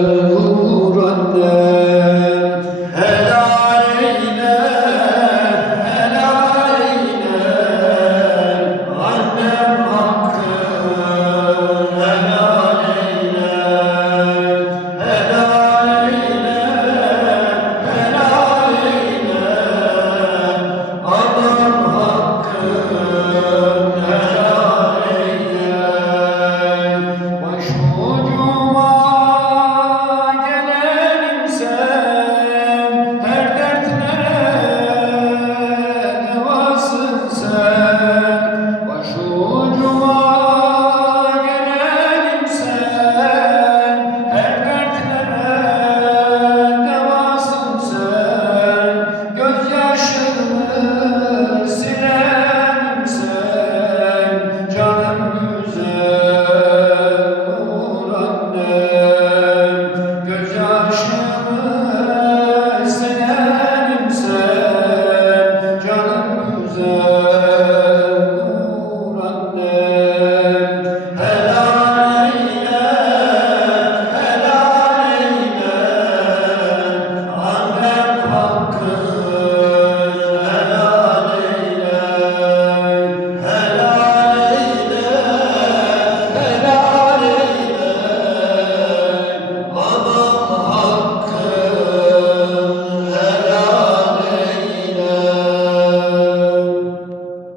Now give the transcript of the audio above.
نور